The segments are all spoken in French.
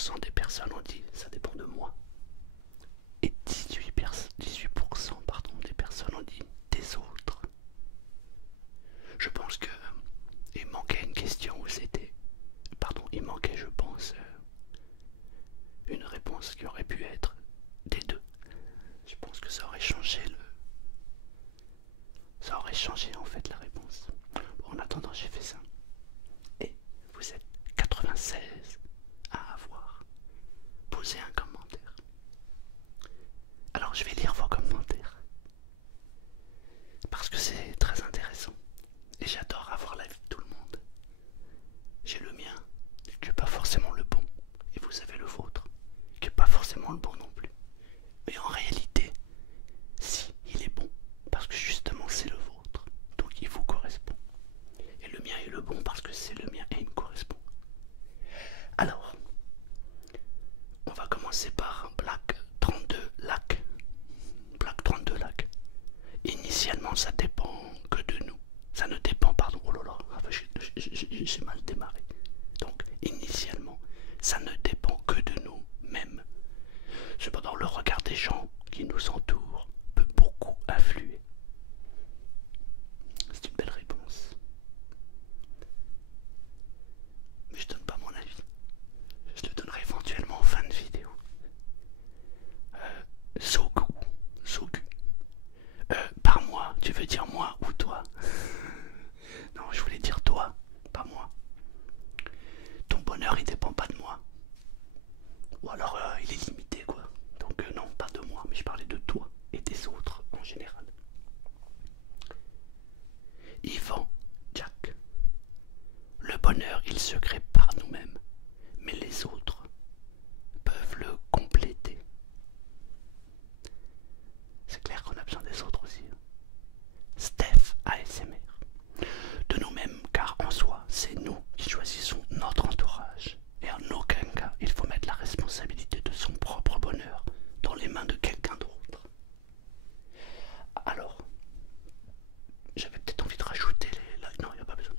18% des personnes ont dit ça dépend de moi. Et 18% pardon, des personnes ont dit des autres. Je pense que il manquait une question où c'était. Pardon, il manquait, je pense, une réponse qui aurait pu être des deux. Je pense que ça aurait changé le. Ça aurait changé en fait la réponse. Bon, en attendant, j'ai fait ça. Et vous êtes 96 à avoir posé un commentaire. Alors je vais lire vos commentaires. Parce que c'est très intéressant. Et j'adore avoir l'avis de tout le monde. J'ai le mien, qui n'est pas forcément le bon. Et vous avez le vôtre, qui n'est pas forcément le bon non plus. Mais en réalité, si, il est bon. Parce que justement c'est le vôtre. Donc il vous correspond. Et le mien est le bon parce que c'est le mien et il me correspond. Alors, on va commencer par Black 32 Lac. Black 32 Lac. Initialement, ça dépend que de nous. Ça ne dépend, pardon, oh là là, j'ai mal démarré. Donc, initialement, ça ne dépend que de nous-mêmes. Cependant, le regard des gens qui nous entourent peut beaucoup influer. C'est une belle réponse. Mais je donne pas mon avis. Je le donnerai éventuellement en fin de vidéo. Sogu. Sogu. Par moi, tu veux dire moi ou toi? Non, je voulais dire toi, pas moi. Ton bonheur, il dépend pas de moi. Ou alors, il est limité, quoi. Donc, non, pas de moi, mais je parlais de toi et des autres en général. Yvan, Jack. Le bonheur, il se crée par nous-mêmes, mais les autres peuvent le compléter. C'est clair qu'on a besoin des autres aussi. Steph ASMR. De nous-mêmes, car en soi, c'est nous qui choisissons notre entourage. Et en aucun cas, il faut mettre la responsabilité de son propre bonheur dans les mains de quelqu'un d'autre. Alors, j'avais peut-être envie de rajouter les... Non, il n'y a pas besoin.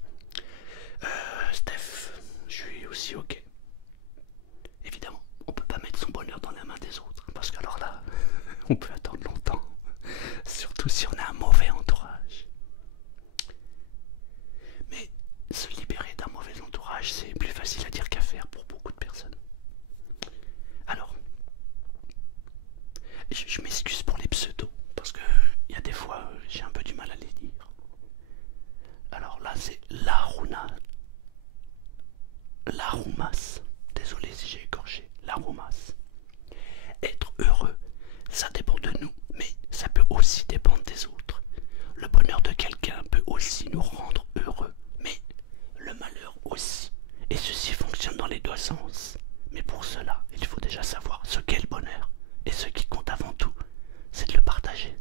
Steph, je suis aussi ok. Évidemment, on peut pas mettre son bonheur dans la main des autres, parce qu'alors là, on peut attendre longtemps. Surtout si on a un mauvais entourage. Mais se libérer d'un mauvais entourage, c'est plus facile à dire qu'à faire pour beaucoup de personnes. Alors, je m'excuse pour les pseudos, parce que il y a des fois, j'ai un peu du mal à les lire. Alors là, c'est Laruna. Laroumas. Désolé si j'ai écorché. Laroumas. Être heureux, ça dépend de nous, mais ça peut aussi dépendre des autres. Le bonheur de quelqu'un peut aussi nous rendre heureux, mais le malheur aussi. Et ceci fonctionne dans les deux sens. Mais pour cela, il faut déjà savoir ce qu'est le bonheur. Et ce qui compte avant tout, c'est de le partager.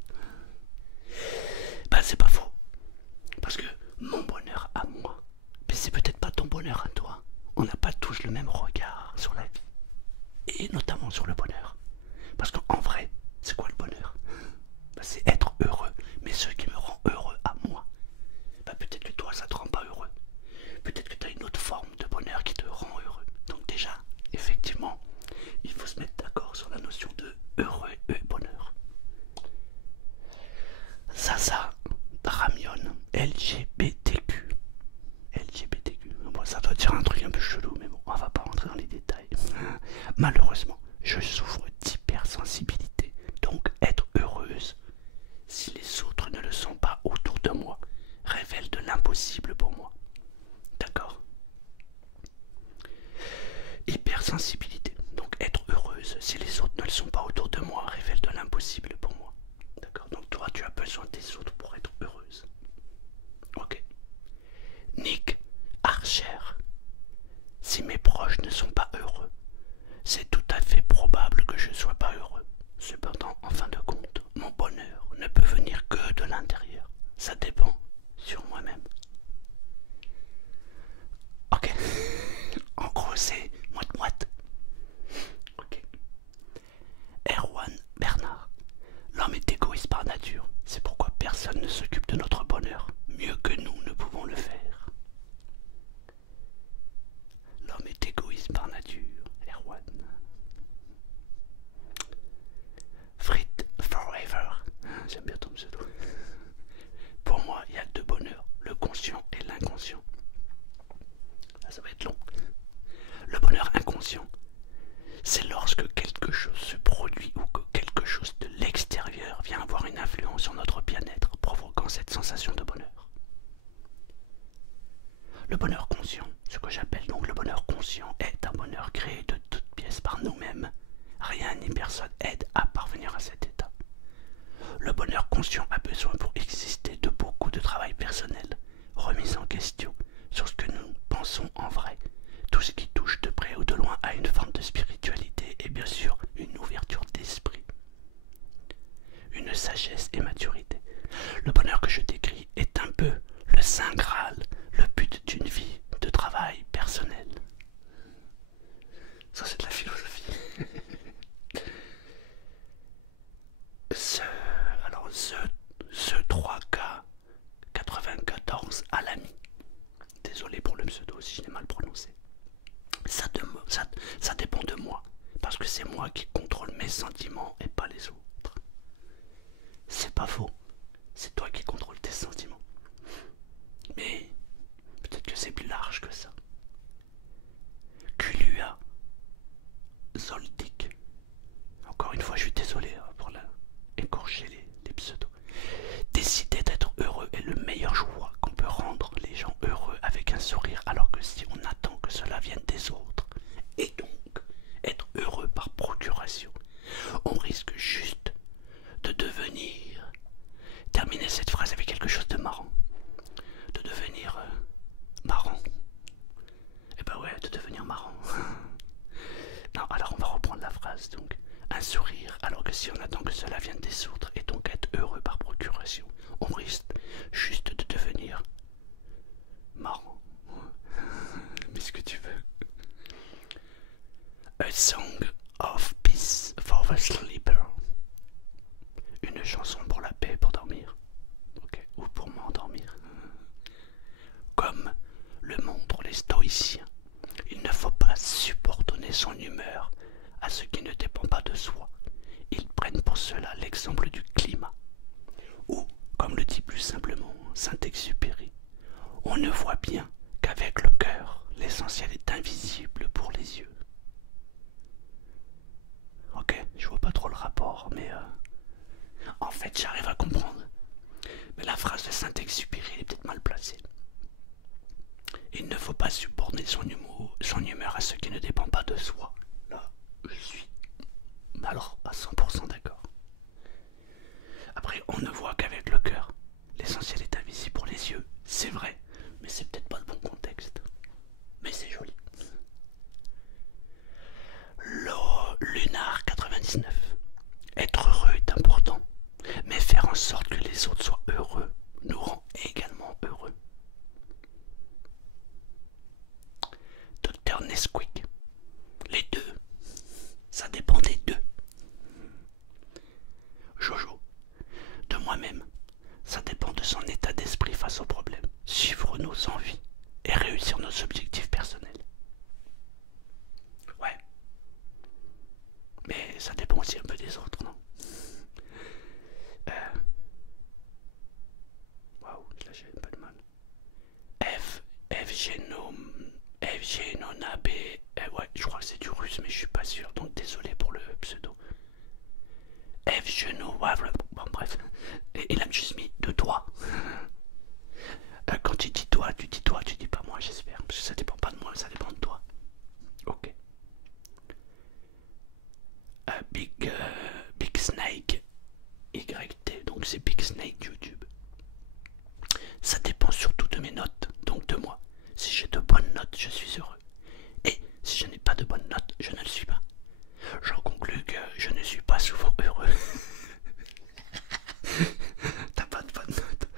Ben c'est pas faux. Parce que mon bonheur à moi, mais c'est peut-être pas ton bonheur à toi. On n'a pas tous le même regard sur la vie. Et notamment sur le bonheur. Parce qu'en vrai, c'est quoi le bonheur? Ben, c'est être heureux. Mais ce qui me rend heureux à moi, ben, peut-être que toi ça te rend pas heureux. Peut-être que tu as une autre forme de bonheur qui te rend heureux. Donc déjà, effectivement, il faut se mettre d'accord sur la notion de heureux et bonheur. Sasa Ramion, LGBTQ. LGBTQ. Bon, ça doit dire un truc un peu chelou, mais bon, on va pas rentrer dans les détails. Malheureusement, je souffre d'hypersensibilité. Donc être heureuse, si les autres ne le sont pas autour de moi, révèle de l'impossible pour moi. D'accord? Hypersensibilité. Donc être heureuse, si les autres ne le sont pas autour de moi, révèle de l'impossible pour moi. D'accord? Donc toi, tu as besoin des autres pour être heureuse. Ok. Nick Archer. Si mes proches ne sont pas heureux, c'est tout à fait probable que je ne sois pas heureux. Cependant, en fin de compte, mon bonheur ne peut venir que de l'intérieur. Ça dépend sur moi-même. Ok. En gros, c'est moite-moite. rien ni personne aide à parvenir à cet état. Le bonheur conscient a besoin pour exister de beaucoup de travail personnel, remise en question sur ce que nous pensons en vrai, tout ce qui touche de près ou de loin à une forme de spiritualité et bien sûr une ouverture d'esprit, une sagesse et maturité. Le bonheur que je décris est un peu le saint Graal, le but d'une vie de travail personnel. Ça c'est de la philosophie. ce 3K 94 à l'ami. Désolé pour le pseudo si je l'ai mal prononcé. Ça dépend de moi, parce que c'est moi qui contrôle mes sentiments et pas les autres. C'est pas faux, c'est toi qui contrôles tes sentiments. Mais peut-être que c'est plus large que ça. Culua Zoldyck. Encore une fois, je suis désolé pour écorcher les pseudos. Décider d'être heureux est le meilleur choix qu'on peut rendre les gens heureux avec un sourire, alors que si on attend que cela vienne des autres, et donc être heureux par procuration, on risque juste de devenir... Terminer cette phrase avec quelque chose de marrant. De devenir marrant. Et bah ouais, de devenir marrant. Non, alors on va reprendre la phrase donc. Un sourire, alors que si on attend que cela vienne des autres, et donc être heureux par procuration, on risque juste de devenir marrant. Mais ce que tu veux. A Song of Peace for the Sleeper. Une chanson pour la paix, pour dormir. Ok, ou pour m'endormir. Comme le montrent les stoïciens, il ne faut pas subordonner son humeur à ce qui ne dépend pas de soi. Ils prennent pour cela l'exemple du climat. Ou, comme le dit plus simplement Saint-Exupéry, on ne voit bien qu'avec le cœur, l'essentiel est invisible pour les yeux. Ok, je vois pas trop le rapport, mais en fait j'arrive à comprendre. Mais la phrase de Saint-Exupéry est peut-être mal placée. Il ne faut pas subordonner son humeur à ce qui ne dépend pas de soi. Là, je suis alors à 100% d'accord. Après, on ne voit qu'avec le cœur. L'essentiel est invisible pour les yeux, c'est vrai, mais c'est peut-être pas le bon contexte. Mais c'est joli. Lunar 99. Être heureux est important, mais faire en sorte que les autres soient heureux nous rend également heureux. Dr Nesquik. Les deux. Ça dépend des deux. Jojo. De moi-même. Ça dépend de son état d'esprit face aux problèmes. Suivre nos envies et réussir nos objectifs personnels. Ouais. Mais ça dépend aussi un peu des autres, non? Waouh, là j'ai pas de mal. Evgenonabe. Ouais, je crois que c'est du russe, mais je suis pas sûr, donc désolé pour le pseudo. Bon, bref. Et il a juste mis de toi. Quand tu dis toi, tu dis toi, tu dis pas moi, j'espère. Parce que ça dépend pas de moi, ça dépend de toi. Ok. Big Snake YT, donc c'est Big Snake YouTube. Ça dépend surtout de mes notes, donc de moi. Si j'ai de bonnes notes, je suis heureux. Et si je n'ai pas de bonnes notes, je ne le suis pas. J'en conclus que je ne suis pas souvent heureux. T'as pas de bonnes notes.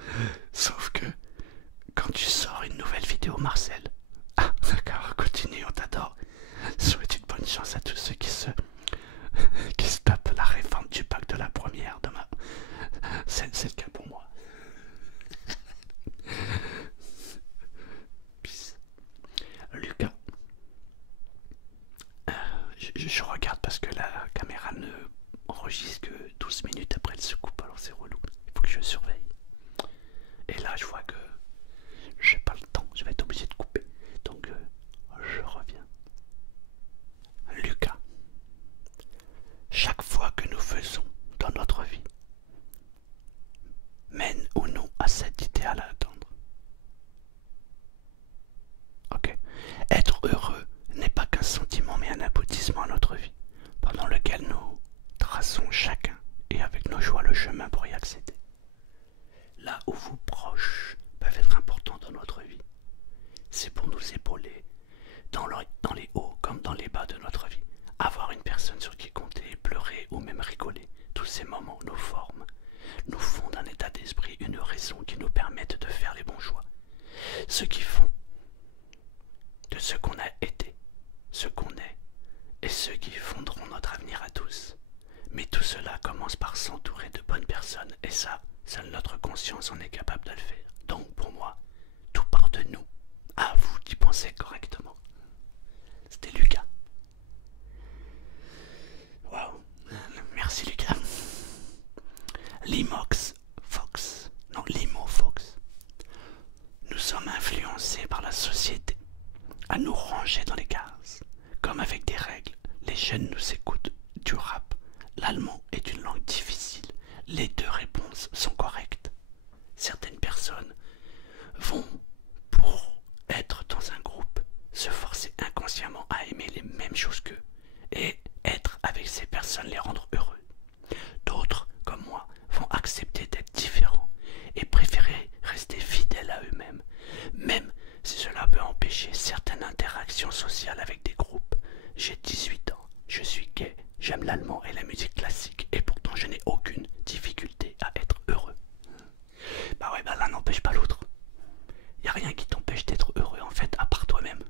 Sauf que quand tu sors une nouvelle vidéo, Marcel. Ah, d'accord, continue, on t'adore. Souhaite une bonne chance à tous ceux qui se tapent la réforme du pack de la première. C'est le cas pour moi. Peace. Lucas. Je regarde parce que la caméra ne enregistre que 12 minutes après elle se coupe, alors c'est relou. Il faut que je surveille. Et là je vois que j'ai pas le temps, je vais être obligé de couper. Donc je reviens. Lucas. Chaque fois que nous faisons dans notre vie mène ou non à cet idéal à atteindre. Ok. Être heureux n'est pas qu'un sentiment mais un aboutissement à notre vie, pendant lequel nous ceux qui fonderont notre avenir à tous. Mais tout cela commence par s'entourer de bonnes personnes, et ça, seule notre conscience en est capable de le faire. Donc pour moi, tout part de nous. À vous d'y penser correctement. C'était Lucas. Waouh, merci Lucas. Limox Fox, non Limo Fox. Nous sommes influencés par la société à nous ranger dans les cases. Comme avec des règles, les jeunes nous écoutent du rap. L'allemand est une langue difficile. Les deux réponses sont correctes. Certaines personnes vont, pour être dans un groupe, se forcer inconsciemment à aimer les mêmes choses qu'eux et être avec ces personnes les rendre heureux. D'autres, comme moi, vont accepter d'être différents et préférer rester fidèles à eux-mêmes, même si cela peut empêcher certaines interactions sociales avec des groupes. J'ai 18 ans, je suis gay, j'aime l'allemand et la musique classique et pourtant je n'ai aucune difficulté à être heureux. Bah ouais, bah l'un n'empêche pas l'autre. Y a rien qui t'empêche d'être heureux en fait, à part toi-même.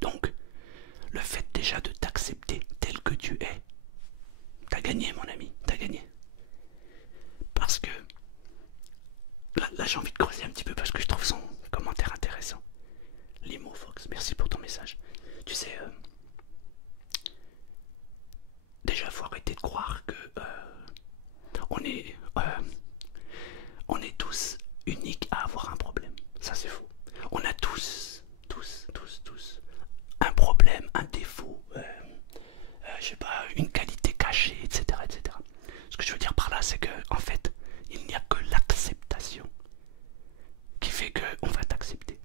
Donc, le fait déjà de t'accepter tel que tu es, t'as gagné mon ami, t'as gagné. Parce que, là j'ai envie de creuser un petit peu parce que je trouve son commentaire intéressant. Limo Fox, merci pour ton message. Tu sais, déjà faut arrêter de croire que on est tous uniques à avoir un problème. Ça c'est faux. On a tous un problème, un défaut, je sais pas, une qualité cachée, etc., etc. Ce que je veux dire par là, c'est que en fait, il n'y a que l'acceptation qui fait qu'on va t'accepter.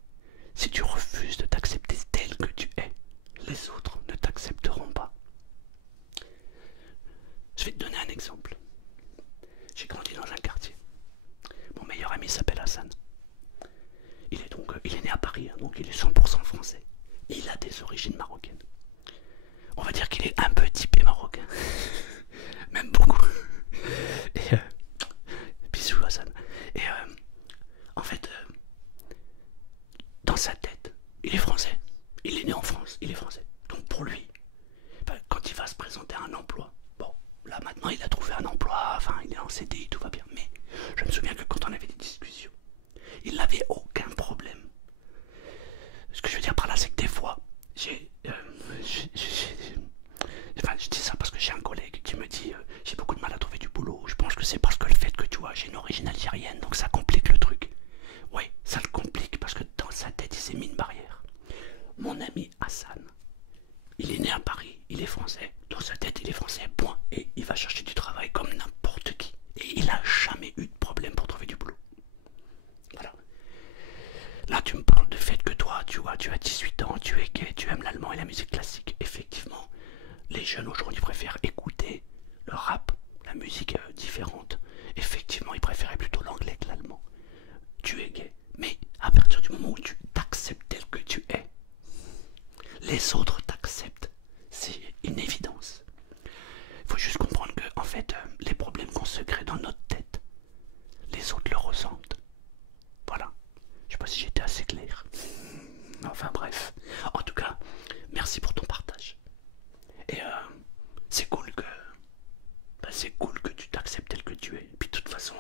Si tu refuses de t'accepter tel que tu es, les autres ne t'accepteront pas. Je vais te donner un exemple. J'ai grandi dans un quartier. Mon meilleur ami s'appelle Hassan. Il est né à Paris, hein, donc il est 100% français. Et il a des origines marocaines. On va dire qu'il est un peu typé marocain. Même beaucoup. Et bisous Hassan. Et en fait, dans sa tête, il est français. Il est né en France, il est français. Donc pour lui, quand il va se présenter à un emploi, bon, là maintenant il a trouvé un emploi, enfin il est en CDI, tout va bien. Mais je me souviens que quand on avait des discussions, il n'avait aucun problème. Ce que je veux dire par là, c'est que des fois, enfin, je dis ça parce que j'ai un collègue qui me dit j'ai beaucoup de mal à trouver du boulot. Je pense que c'est parce que le fait que tu vois, j'ai une origine algérienne, donc ça complique le truc. Oui, ça le complique parce que dans sa tête, il s'est mis une barrière. Mon ami Hassan, il est né à Paris, il est français. Dans sa tête, il est français, point. Et il va chercher du travail comme n'importe qui. Et il n'a jamais eu de problème pour trouver du boulot. Voilà. Là, tu me parles du fait que toi, tu vois, tu as 18 ans, tu es gay, tu aimes l'allemand et la musique classique. Effectivement, les jeunes aujourd'hui préfèrent écouter le rap, la musique différente. Effectivement, ils préféraient plutôt l'anglais que l'allemand. Tu es gay, mais à partir du moment où tu t'acceptes tel que tu es, les autres t'acceptent. C'est une évidence. Il faut juste comprendre que, en fait, les problèmes qu'on se crée dans notre tête, les autres le ressentent. Voilà. Je sais pas si j'étais assez clair. Enfin bref. En tout cas, merci pour ton partage. Et c'est cool que... c'est cool que tu t'acceptes tel que tu es. Et puis de toute façon,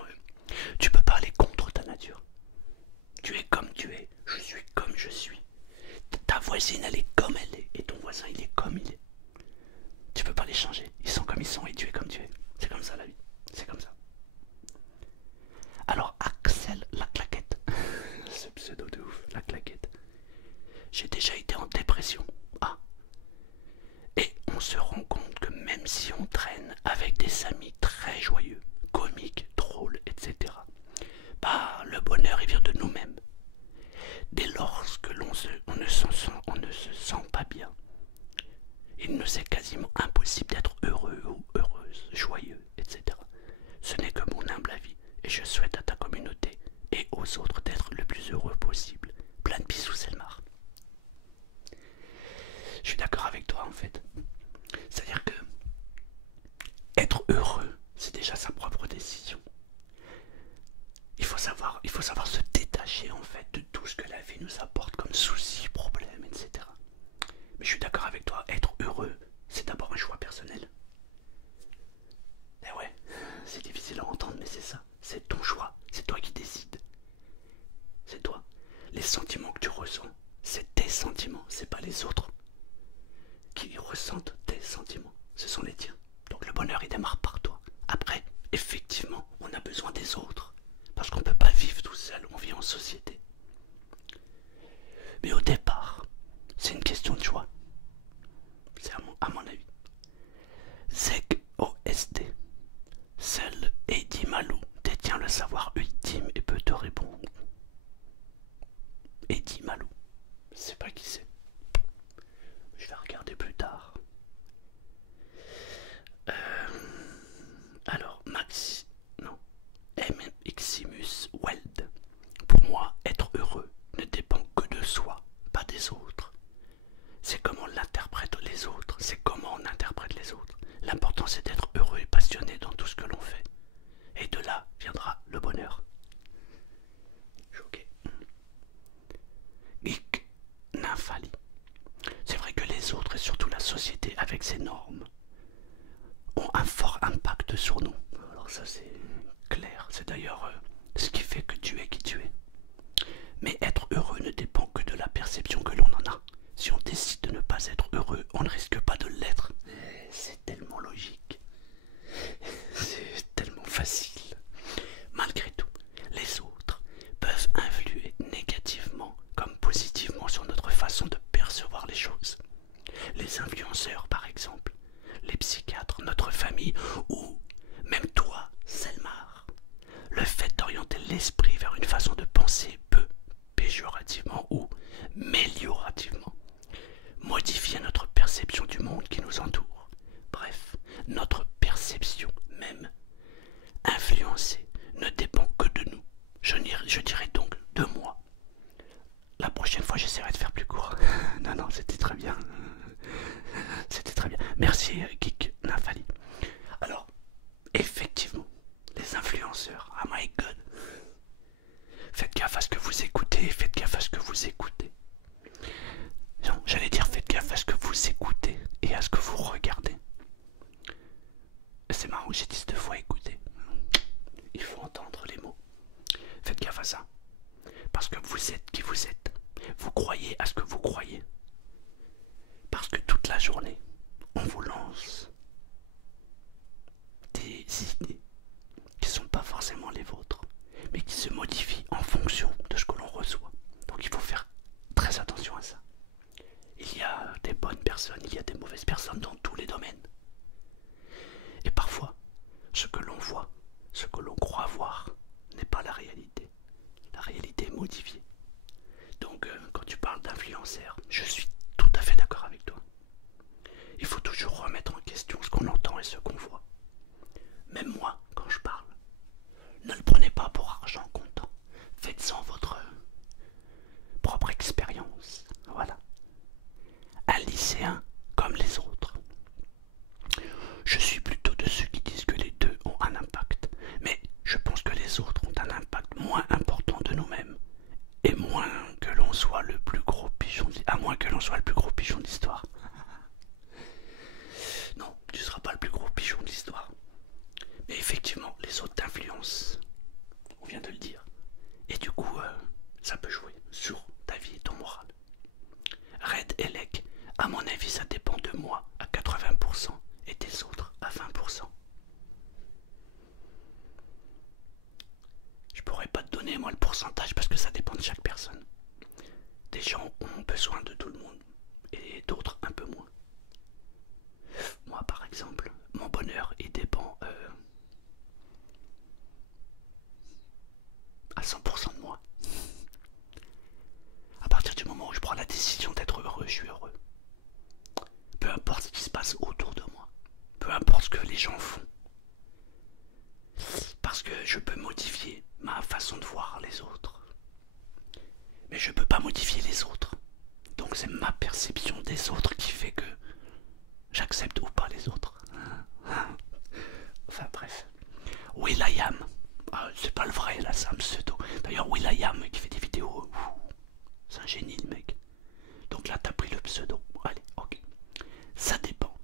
tu peux pas aller contre ta nature. Tu es comme tu es. Je suis comme je suis. Ta voisine, elle est comme elle est. Et ton voisin, il est comme il est. Tu peux pas les changer. Ils sont comme ils sont et tu es comme tu es. C'est comme ça la vie. C'est comme ça. Alors Axel la claquette. Ce pseudo de ouf, la claquette. J'ai déjà été en dépression. Ah. Et on se rend compte que même si on traîne avec des amis très joyeux, comiques, drôles, etc., bah le bonheur il vient de nous-mêmes. Dès lors que on ne se sent pas bien, il nous est quasiment impossible d'être heureux ou heureuse, joyeux, etc. Ce n'est que mon humble avis et je souhaite à ta communauté et aux autres d'être le plus heureux possible. Plein de bisous Selmar. Je suis d'accord avec toi en fait. C'est-à-dire que être heureux, c'est déjà sa propre décision. Il faut savoir se détacher en fait de tout ce que la vie nous apporte comme soucis, problèmes, etc. Mais je suis d'accord avec toi, être heureux, c'est ils ressentent tes sentiments, ce sont les tiens. Donc le bonheur il démarre par toi. Après, effectivement, on a besoin des autres. Parce qu'on ne peut pas vivre tout seul, on vit en société. Mais au départ, c'est une question de choix. C'est à mon avis. Zeg OSD. Seul Eddie Malou détient le savoir ultime et peut te répondre. Eddie Malou. Je sais pas qui c'est. Je vais regarder plus tard. Alors, Maxi. Non. Maximus Weld. Pour moi, être heureux ne dépend que de soi, pas des autres. C'est comment on l'interprète les autres, c'est comment on interprète les autres. L'important c'est d'être heureux et passionné dans tout ce que l'on fait. Et de là viendra le bonheur. Choqué. Geek Nymphali. C'est vrai que les autres et surtout la société avec ses normes ont un fort impact sur nous. Alors ça c'est clair, c'est d'ailleurs ce qui fait que tu es qui tu es. Mais être heureux ne dépend que de la perception que l'on en a. Si on décide de ne pas être heureux, on ne risque pas de l'être. C'est tellement logique. C'est tellement facile. Malgré tout, les autres peuvent influer négativement comme positivement sur notre façon de percevoir les choses. Les influenceurs, par exemple, les psychiatres, notre famille, ou même toi, Selmar. Le fait d'orienter l'esprit vers une façon de penser peut, péjorativement ou méliorativement, modifier notre perception du monde qui nous entoure. Bref, notre perception même, influencée, ne dépend que de nous. Je dirais donc de moi. La prochaine fois, j'essaierai de faire plus court. Non, c'était très bien. C'était très bien. Merci, Geek Nafali. Alors, effectivement, les influenceurs, oh my god. Faites gaffe à ce que vous écoutez, faites gaffe à ce que vous écoutez. Non, j'allais dire faites gaffe à ce que vous écoutez et à ce que vous regardez. C'est marrant, j'ai dit 2 fois écouter. Il faut entendre les mots. Faites gaffe à ça. Parce que vous êtes qui vous êtes. Vous croyez à ce que vous croyez. Parce que toute la journée, on vous lance des idées qui ne sont pas forcément les vôtres, mais qui se modifient en fonction de ce que l'on reçoit. Donc il faut faire très attention à ça. Il y a des bonnes personnes, il y a des mauvaises personnes dans tous les domaines. Et parfois, ce que l'on voit, ce que l'on croit voir, n'est pas la réalité. La réalité est modifiée. Donc quand tu parles d'influenceurs, je suis tout à fait d'accord avec toi. Il faut toujours remettre en question ce qu'on entend et ce qu'on voit. Même moi, quand je parle, ne le prenez pas pour argent comptant. Faites-en votre propre expérience. Voilà. Un lycéen comme les autres. Je suis plutôt de ceux qui disent que les deux ont un impact. Mais je pense que les autres ont un impact moins important de nous-mêmes. Et moins que l'on soit le plus gros pigeon, à moins que l'on soit le plus gros pigeon de l'histoire. Non, tu ne seras pas le plus gros pigeon de l'histoire. Mais effectivement, les autres t'influencent. On vient de le dire. Et du coup, ça peut jouer sur ta vie et ton moral. Red Elec, à mon avis, ça dépend de moi à 80% et des autres à 20%. Je pourrais pas te donner moi le pourcentage parce que ça dépend de chaque personne. Des gens ont besoin de tout le monde et d'autres un peu moins. Moi par exemple, mon bonheur il dépend à 100% de moi. À partir du moment où je prends la décision d'être heureux, je suis heureux. Peu importe ce qui se passe autour de moi, peu importe ce que les gens font. Parce que je peux modifier ma façon de voir les autres. Mais je peux pas modifier les autres. Donc c'est ma perception des autres qui fait que j'accepte ou pas les autres. Enfin bref. Will.i.am. Ah, c'est pas le vrai là, c'est un pseudo. D'ailleurs Will.i.am qui fait des vidéos. C'est un génie le mec. Donc là t'as pris le pseudo. Allez, ok. Ça dépend.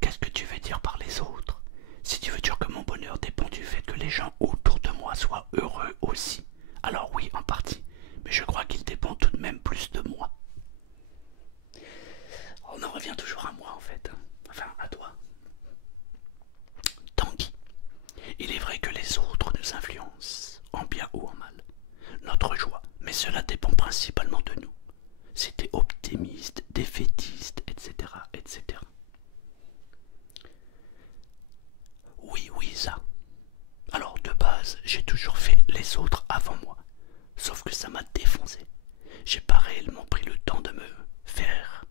Qu'est-ce que tu veux dire par les autres? Si tu veux dire que mon bonheur dépend du fait que les gens autour de moi soient heureux aussi, alors oui, en partie. Mais je crois qu'il dépend tout de même plus de moi. On en revient toujours à moi en fait. j'ai pas réellement pris le temps de me faire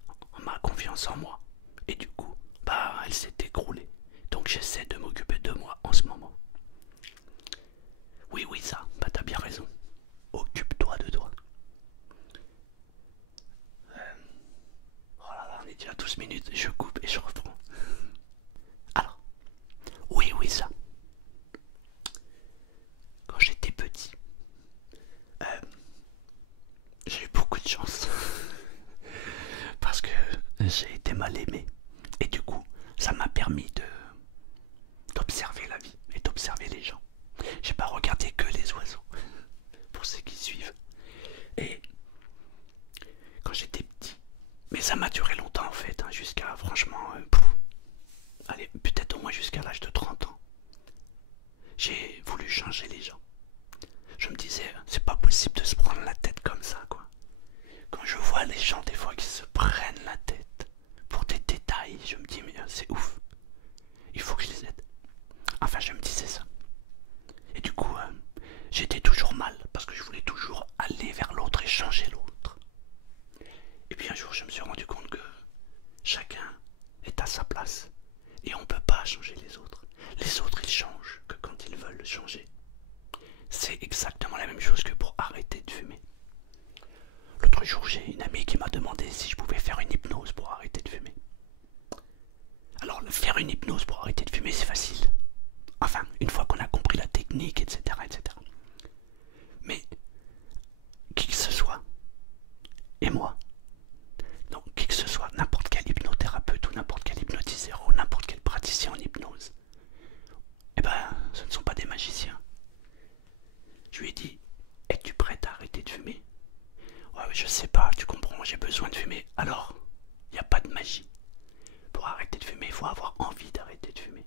ma confiance en moi. Et du coup, bah, elle s'est écroulée. Donc j'essaie de m'occuper de moi en ce moment. Oui, oui, ça, bah t'as bien raison. Occupe-toi de toi. Oh là là, on est déjà à 12 minutes, je coupe et je reprends. Alors, oui, oui, ça. Quand j'étais petit, j'ai eu beaucoup de chance. Parce que j'ai été mal aimé. Et du coup, ça m'a permis d'observer la vie et d'observer les gens. J'ai pas regardé que les oiseaux, pour ceux qui suivent. Et quand j'étais petit, mais ça m'a duré longtemps en fait, hein, jusqu'à franchement, allez, peut-être au moins jusqu'à l'âge de 30 ans. J'ai voulu changer les gens. Je me disais, c'est pas possible de se prendre la tête comme ça, quoi. Quand je vois les gens des fois qui se prennent la tête pour des détails, je me dis, mais c'est ouf. Il faut que je les aide. Enfin, je me disais ça. Et du coup, j'étais toujours mal parce que je voulais toujours aller vers l'autre et changer l'autre. Et puis un jour, je me suis rendu compte que chacun est à sa place et on ne peut pas changer les autres. Les autres, ils changent que quand ils veulent changer. C'est exactement la même chose que pour arrêter de fumer. L'autre jour, j'ai une amie qui m'a demandé si je pouvais faire une hypnose pour arrêter de fumer. Alors, faire une hypnose pour arrêter de fumer, c'est facile. Enfin, une fois qu'on a compris la technique, etc., etc. Mais, qui que ce soit, et moi, donc qui que ce soit, n'importe quel hypnothérapeute ou n'importe quel hypnotiseur ou n'importe quel praticien en hypnose, eh ben, ce ne sont pas des magiciens. Je lui ai dit, es-tu prête à arrêter de fumer? Ouais, je sais pas, tu comprends, j'ai besoin de fumer. Alors, il n'y a pas de magie. Pour arrêter de fumer, il faut avoir envie d'arrêter de fumer.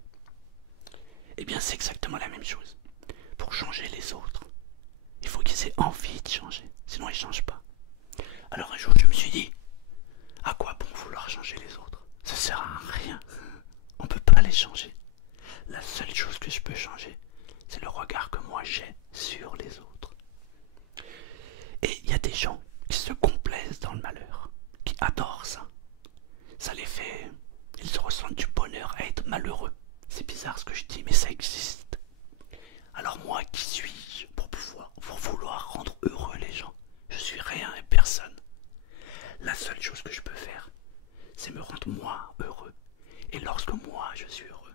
Eh bien, c'est exactement la même chose. Pour changer les autres, il faut qu'ils aient envie de changer, sinon ils ne changent pas. Alors un jour, je me suis dit, à quoi bon vouloir changer les autres? Ça sert à rien. On ne peut pas les changer. La seule chose que je peux changer, c'est le regard que moi j'ai sur les autres. Et il y a des gens qui se complaisent dans le malheur, qui adorent ça. Ça les fait... Ils ressentent du bonheur à être malheureux. C'est bizarre ce que je dis, mais ça existe. Alors moi, qui suis-je pour vouloir rendre heureux les gens? Je suis rien et personne. La seule chose que je peux faire, c'est me rendre moi heureux. Et lorsque moi je suis heureux,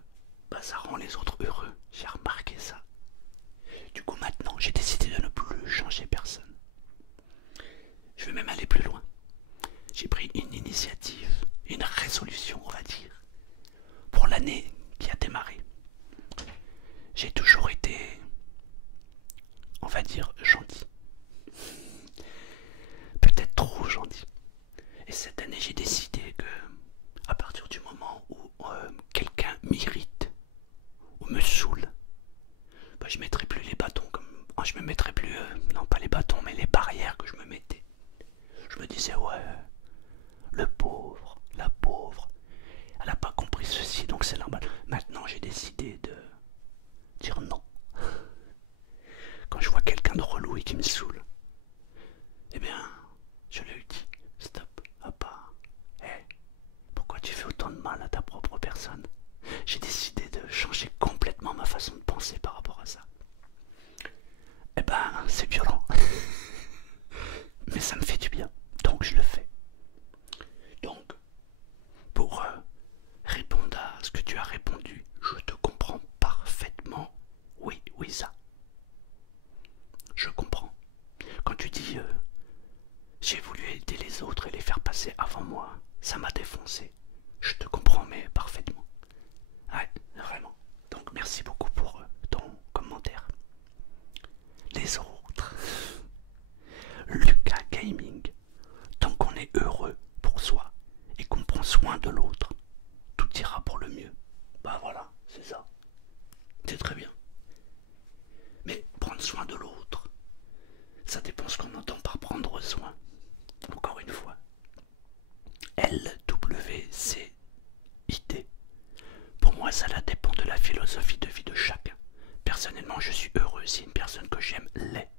bah ça rend les autres heureux. J'ai remarqué ça. Du coup maintenant, j'ai décidé de ne plus changer personne. Je vais même aller plus loin. J'ai pris une initiative, une résolution, on va dire, pour l'année qui a démarré. J'ai toujours été, on va dire, gentil. Peut-être trop gentil. Et cette année, j'ai décidé que, à partir du moment où quelqu'un m'irrite ou me saoule, bah, je mettrai plus les bâtons comme... je me mettrai plus, non pas les bâtons, mais les barrières que je me mettais. Je me disais, ouais, le pauvre, la pauvre, elle n'a pas compris ceci, donc c'est normal. Maintenant, j'ai décidé de dire non. Quand je vois quelqu'un de relou et qui me saoule, eh bien, je lui dis, stop, papa, hé, pourquoi tu fais autant de mal à ta propre personne? J'ai décidé de changer complètement ma façon de penser par rapport à ça. Eh ben, c'est violent. Mais ça me fait du bien, donc je le fais. Donc, pour répondre à ce que tu as répondu, je te comprends parfaitement. Oui, oui, ça. Je comprends. Quand tu dis j'ai voulu aider les autres et les faire passer avant moi, ça m'a défoncé. Je te comprends, mais parfaitement. Ouais, vraiment. Donc merci beaucoup pour ton commentaire. Les autres. Lucas Gaming. Tant qu'on est heureux pour soi et qu'on prend soin de l'autre, tout ira pour le mieux. Bah voilà, c'est ça. C'est très bien. Mais prendre soin de l'autre, ça dépend ce qu'on entend par prendre soin. Encore une fois. LWCID. Pour moi, ça dépend de la philosophie de vie de chacun. Personnellement, je suis heureux si une personne que j'aime l'est.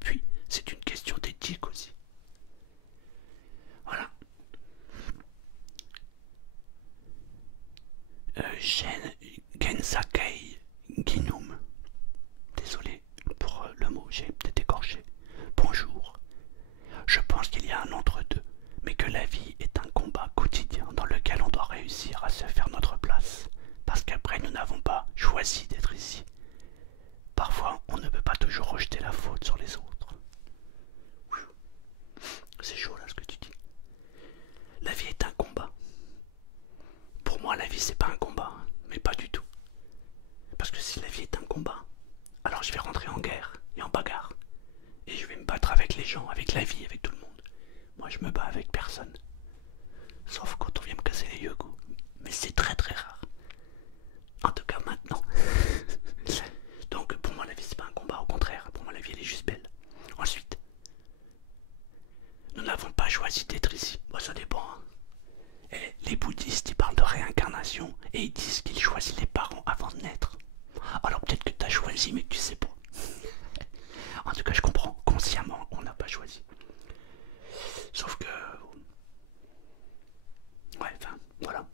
Puis, c'est une question d'éthique aussi. Gensakei Ginum. Désolé pour le mot, j'ai peut-être écorché. Bonjour. Je pense qu'il y a un entre-deux, mais que la vie est un combat quotidien dans lequel on doit réussir à se faire notre place, parce qu'après nous n'avons pas choisi d'être ici. Parfois, on ne peut pas toujours rejeter la faute sur les autres. C'est chaud là ce que tu dis. La vie est un combat. Pour moi, la vie c'est pas un combat, hein, mais pas du tout. Parce que si la vie est un combat, alors je vais rentrer en guerre et en bagarre. Et je vais me battre avec les gens, avec la vie, avec tout le monde. Moi je me bats avec personne. Sauf quand on vient me casser les yeux, quoi. Mais c'est très très rare. En tout cas maintenant. Donc pour moi la vie c'est pas un combat, au contraire. Pour moi la vie elle est juste belle. Ensuite, nous n'avons pas choisi d'être ici. Bon, ça dépend. Hein. Et les bouddhistes ils parlent de réincarnation et ils disent qu'ils choisissent les parents avant de naître. Alors peut-être que tu as choisi mais que tu sais pas. En tout cas je comprends, consciemment on n'a pas choisi. Sauf que... Ouais, enfin, voilà.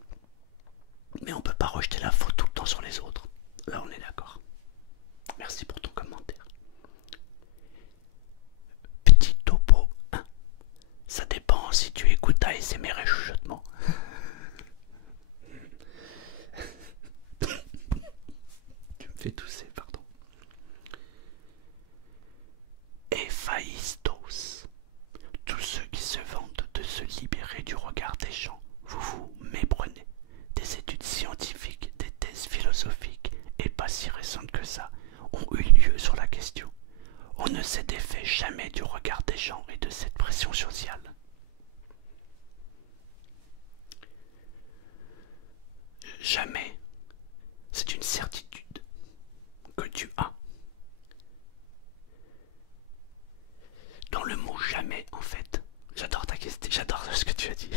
Mais on peut pas rejeter la faute tout le temps sur les autres. Là on est d'accord. Merci pour ton commentaire. Petit topo 1. Ça dépend si tu écoutes ASMR et chuchotement. Tu me fais tousser, pardon. Héphaïstos. Tous ceux qui se vantent de se libérer du regard des gens, vous vous méprenez. Des études scientifiques, des thèses philosophiques, et pas si récentes que ça, ont eu lieu sur la question. On ne s'est défait jamais du regard des gens et de cette pression sociale. Jamais. C'est une certitude que tu as. Dans le mot jamais, en fait. J'adore ta question, j'adore ce que tu as dit.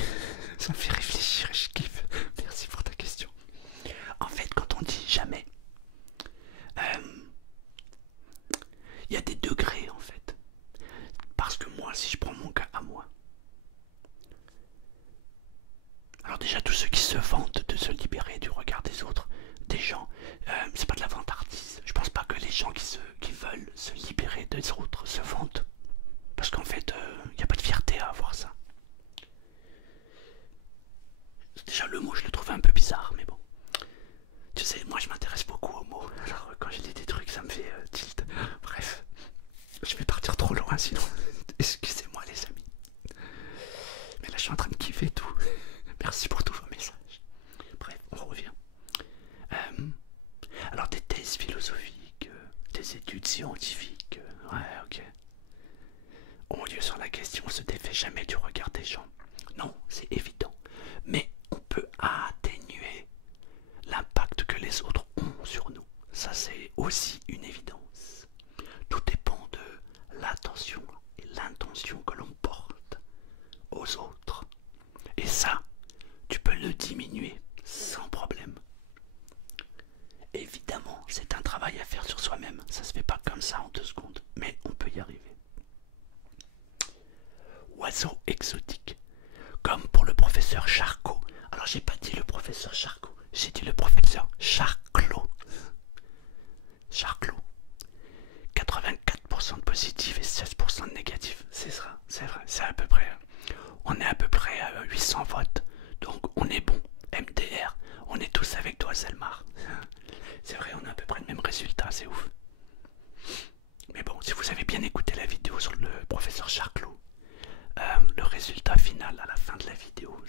Ça me fait réfléchir, je kiffe. Merci pour ta question. En fait, quand on dit jamais, il y a des degrés en fait. Parce que moi, si je prends mon cas à moi, alors déjà tous ceux qui se vantent de se libérer du regard des autres, des gens, c'est pas de la vantardise. Je pense pas que les gens qui veulent se libérer des autres se vantent. Parce qu'en fait, il n'y a pas de fierté à avoir ça. Déjà le mot je le trouve un peu bizarre, mais bon. Tu sais, moi je m'intéresse beaucoup aux mots. Alors quand je lis des trucs ça me fait tilt. Bref, je vais partir trop loin sinon. Excusez-moi les amis. Mais là je suis en train de kiffer tout. Merci pour tous vos messages. Bref, on revient. Alors des thèses philosophiques, des études scientifiques, ouais ok. Ont lieu sur la question, on se défait jamais du regard des gens. Non, c'est évident. Mais on peut atténuer l'impact que les autres ont sur nous. Ça c'est aussi une évidence. Tout dépend de l'attention et l'intention que l'on porte aux autres. Et ça, tu peux le diminuer sans problème. Évidemment, c'est un travail à faire sur soi-même. Ça se fait pas comme ça en 2 secondes, mais on peut y arriver. Oiseau exotique, comme pour le professeur Charcot. Alors j'ai pas dit le professeur Charcot, j'ai dit le professeur Charclot. Charclot. 84% de positif et 16% de négatif. C'est ça, c'est vrai, c'est à peu près. On est à peu près à 800 votes. Donc on est bon. MDR, on est tous avec toi Selmar. C'est vrai, on a à peu près le même résultat, c'est ouf. Mais bon, si vous avez bien écouté la vidéo sur le professeur Charclot, le résultat final à la fin de la vidéo,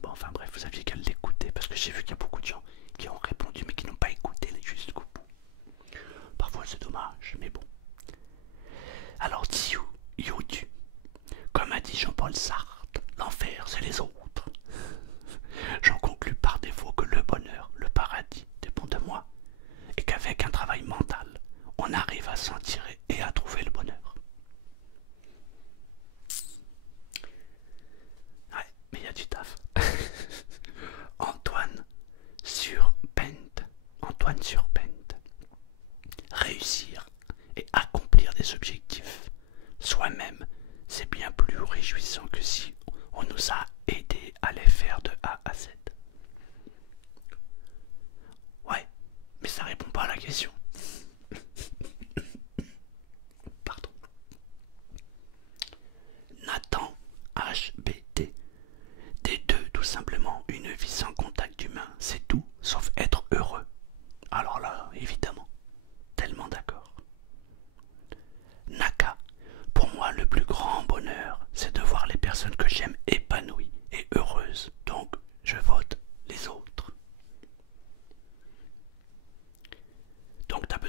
bon enfin bref, vous aviez qu'à l'écouter parce que j'ai vu qu'il y a beaucoup de gens qui ont répondu mais qui n'ont pas écouté jusqu'au bout. Parfois c'est dommage, mais bon. Alors Dieu, comme a dit Jean-Paul Sartre, l'enfer c'est les autres. J'en conclus par défaut que le bonheur, le paradis dépend de moi et qu'avec un travail mental, on arrive à s'en tirer et à trouver le bonheur. Ouais, mais il y a du taf. Antoine Surpente. Réussir et accomplir des objectifs soi-même, c'est bien plus réjouissant que si on nous a aidés à les faire de A à Z.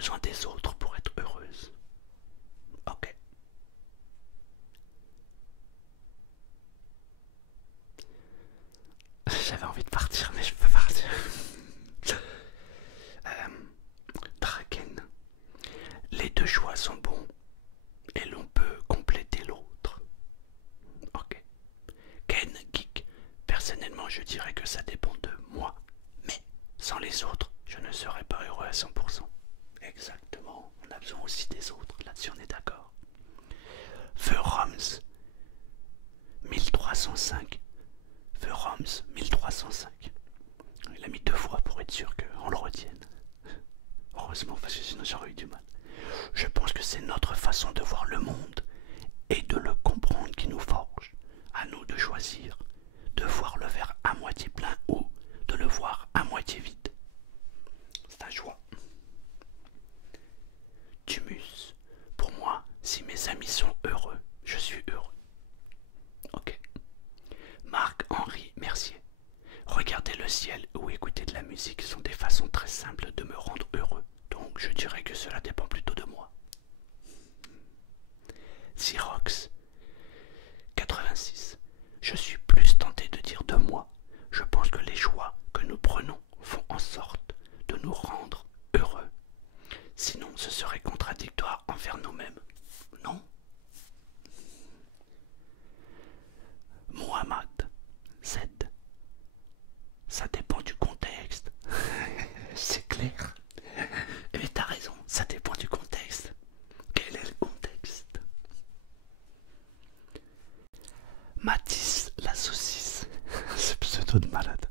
besoin des autres pour être heureuse. Ok. J'avais envie de partir, mais je peux partir. Draken. Les deux choix sont bons et l'on peut compléter l'autre. Ok. Ken Geek. Personnellement, je dirais que ça dépend de moi. Mais sans les autres, je ne serais pas heureux à 100%. Exactement. On a besoin aussi des autres. Là-dessus, on est d'accord. The Roms 1305. The Roms 1305. Il a mis 2 fois pour être sûr qu'on le retienne. Heureusement, parce que sinon j'aurais eu du mal. Je pense que c'est notre façon de voir le monde et de le comprendre qui nous forge. À nous de choisir, de voir le verre à moitié plein ou de le voir à moitié vide. C'est un choix. Tumus. Pour moi, si mes amis sont heureux, je suis heureux. Ok. Marc-Henri Mercier. Regarder le ciel ou écouter de la musique sont des façons très simples de me rendre heureux. Donc je dirais que cela dépend plutôt de moi. Xerox 86. Je suis plus tenté de dire de moi. Je pense que les choix que nous prenons font en sorte de nous rendre heureux. Sinon ce serait contradictoire envers nous-mêmes. Non? Mohamed Z. Ça dépend du contexte. C'est clair. Mais t'as raison, ça dépend du contexte. Quel est le contexte? Mathis la saucisse. Ce pseudo de malade.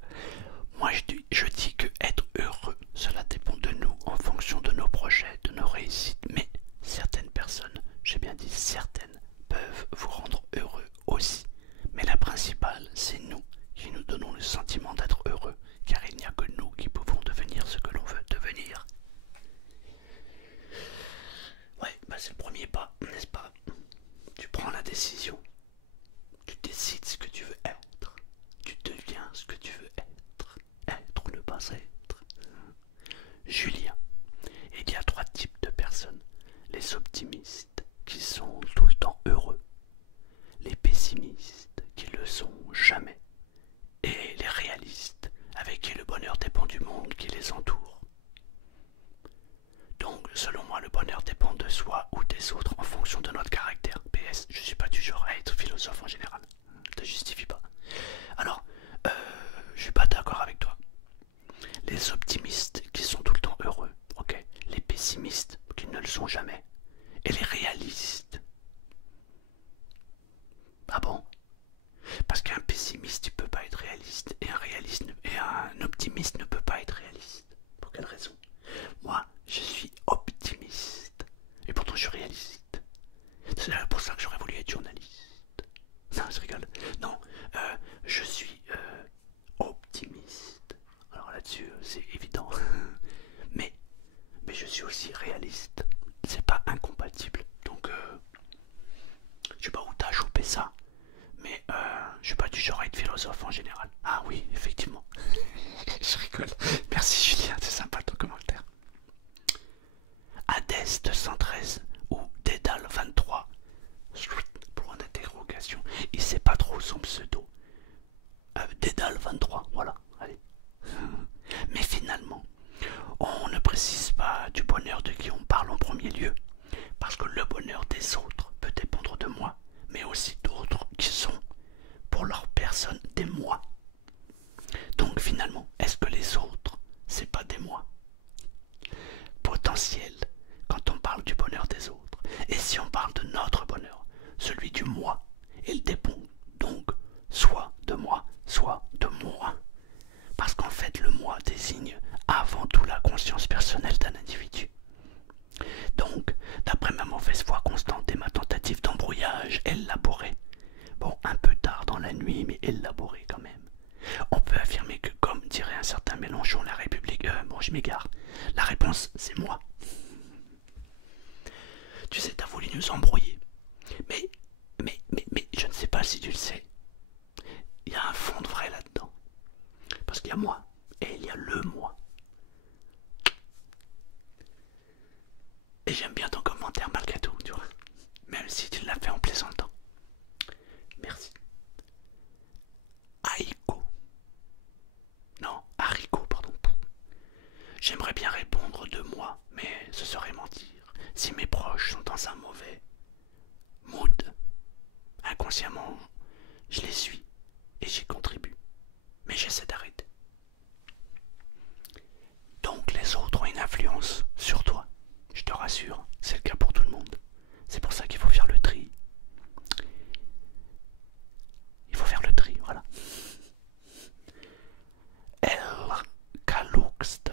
Moi je dis que être heureux, cela dépend de nous en fonction de nos projets, de nos réussites. Mais certaines personnes, j'ai bien dit certaines, peuvent vous rendre heureux aussi. Mais la principale, c'est nous qui nous donnons le sentiment d'être heureux, car il n'y a que nous qui pouvons devenir ce que l'on veut devenir. Ouais, bah c'est le premier pas, n'est-ce pas? Tu prends la décision, tu décides ce que tu veux être, tu deviens ce que tu veux être ou ne pas être. Julien, il y a 3 types de personnes. Les optimistes qui sont tout le temps heureux, les pessimistes qui le sont jamais, et les réalistes avec qui le bonheur dépend du monde qui les entoure. Donc, selon moi, le bonheur dépend de soi ou des autres en fonction de notre caractère. PS, je suis pas du genre à être philosophe en général. Je te justifie pas. Alors, je suis pas d'accord avec toi. Les optimistes qui sont tout le temps heureux, ok. Les pessimistes qui ne le sont jamais. Et les réalistes. Ah bon? Parce qu'un pessimiste il peut pas être réaliste et un optimiste ne peut pas être réaliste. Pour quelle raison? Moi, je suis optimiste et pourtant je suis réaliste. C'est pour ça que j'aurais voulu être journaliste. Non, je rigole. Non, je suis optimiste. Alors là-dessus, c'est évident. mais je suis aussi réaliste. C'est pas incompatible. Donc, je sais pas où t'as chopé ça. Mais je suis pas du genre à être philosophe en général. Ah oui, effectivement. Je rigole. Merci Julien, c'est sympa ton commentaire. Hades 213 ou Dédale 23. Point d'interrogation. Il sait pas trop son pseudo. Dédale 23, voilà. Allez. Mais finalement, on ne précise pas du bonheur de qui on parle en premier lieu. Parce que le bonheur des autres peut dépendre de moi, mais aussi d'autres qui sont, pour leur personne, des moi. Donc finalement, est-ce que les autres, c'est pas des moi potentiels quand on parle du bonheur des autres? Et si on parle de notre bonheur, celui du moi, il dépend donc soit de moi, soit de moi. Parce qu'en fait, le moi désigne avant tout la conscience personnelle d'un individu. Donc, d'après ma mauvaise foi constante et ma tentative d'embrouillage élaborée, bon, un peu tard dans la nuit, mais élaborée quand même, on peut affirmer que, comme dirait un certain Mélenchon, la République... bon, je m'égare. La réponse, c'est moi. Tu sais, t'as voulu nous embrouiller. Mais, je ne sais pas si tu le sais. Il y a un fond de vrai là-dedans. Parce qu'il y a moi, et il y a le moi. J'aimerais bien répondre de moi, mais ce serait mentir. Si mes proches sont dans un mauvais mood, inconsciemment, je les suis et j'y contribue. Mais j'essaie d'arrêter. Donc les autres ont une influence sur toi. Je te rassure, c'est le cas pour tout le monde. C'est pour ça qu'il faut faire le tri. Il faut faire le tri, voilà. El Caluxte.